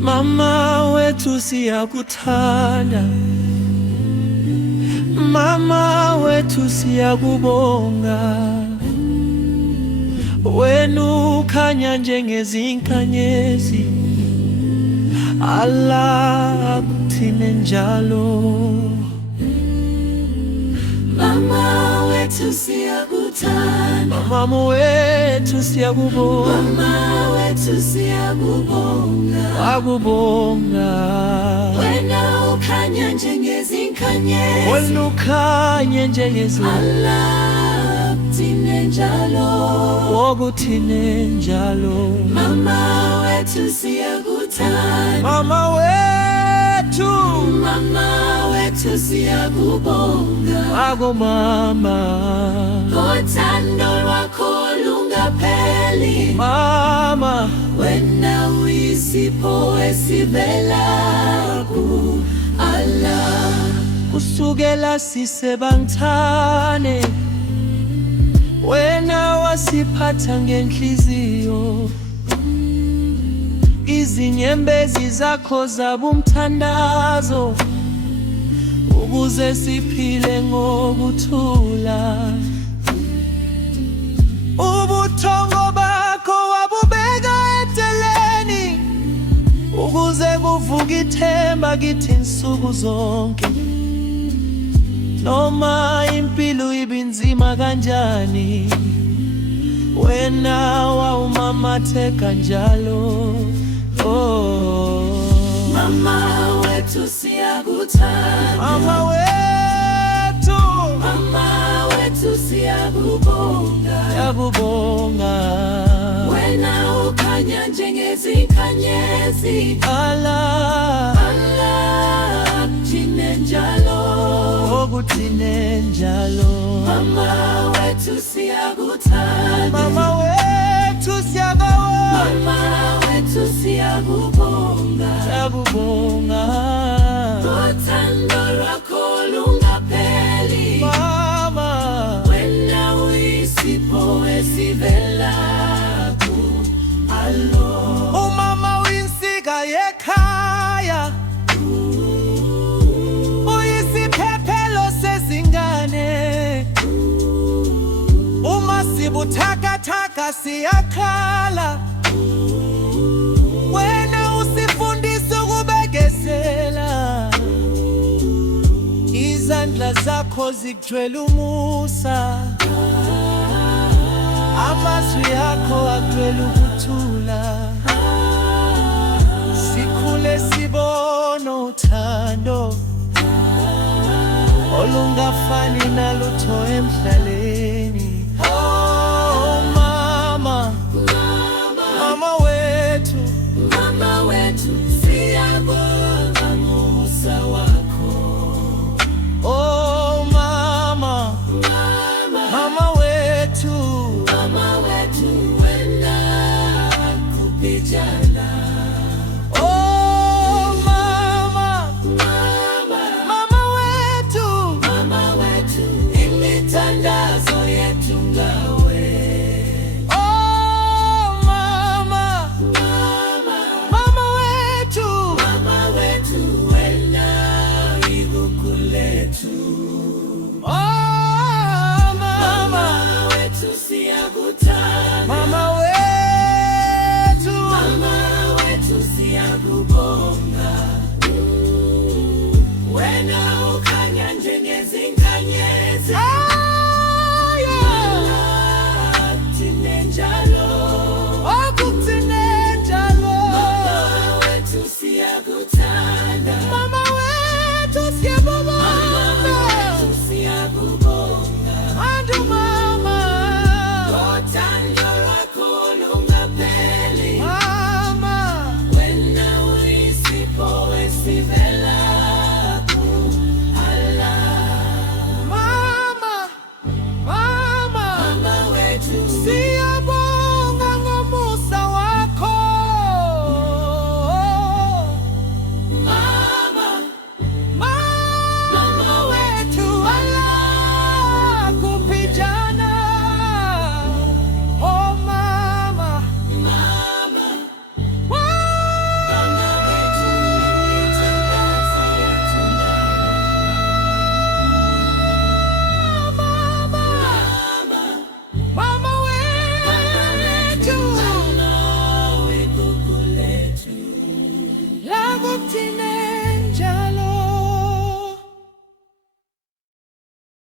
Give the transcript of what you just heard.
Mama wetu siyakuthanda, mama wetu siyakubonga. Wena ukhanya njengezinkanyezi, Allah akuthine njalo. Mama wetu siyakuthanda, mama wetu siyakubonga, mama wetu siyakubonga. Wakubonga. Wena ukhanya njengezinkanyezi, Wena ukhanya njengezinkanyezi, Allah akuthine njalo, wakuthine njalo. mama wetu siyakuthanda, Mama wetu, mama wetu siyakubonga. wako mama, Ngothando lwakho lungapheli, mama, wena uyisipho esivela ku-Allah. kusukela sisebantane, wena wasiphatha ngenhliziyo. Izinyembezi zakho zabumthandazo, ukuze siphile ngokuthula. Ubuthongo bakho wabubeka eceleni, ukuze kuvuke ithemba kithi insuku zonke. Noma impilo ibinzima kanjani, wena wawumamatheka njalo. Mama wetu siyakuthanda, Mama wetu, mama wetu siyakubonga. yakubonga. Wena ukhanya njengezinkanyezi, Allah akuthine njalo, okuthine njalo. mama wetu siyakuthanda, Mama wetu siyakubonga, mama wetu siyakubonga. yakubonga. Ngothando lwakho lungapheli, Mama, wena uyisipho esivela ku-Allah. umama uyinsika yekhaya, uyisiphephelo sezingane. Uma sibuthakathaka siyakhala, wena usifundisa ukubekezela. Izandla zakho zigcwele umusa, amazwi akho agcwele ukuthula. Sikhule sibona uthando olungafani nalutho emhlabeni.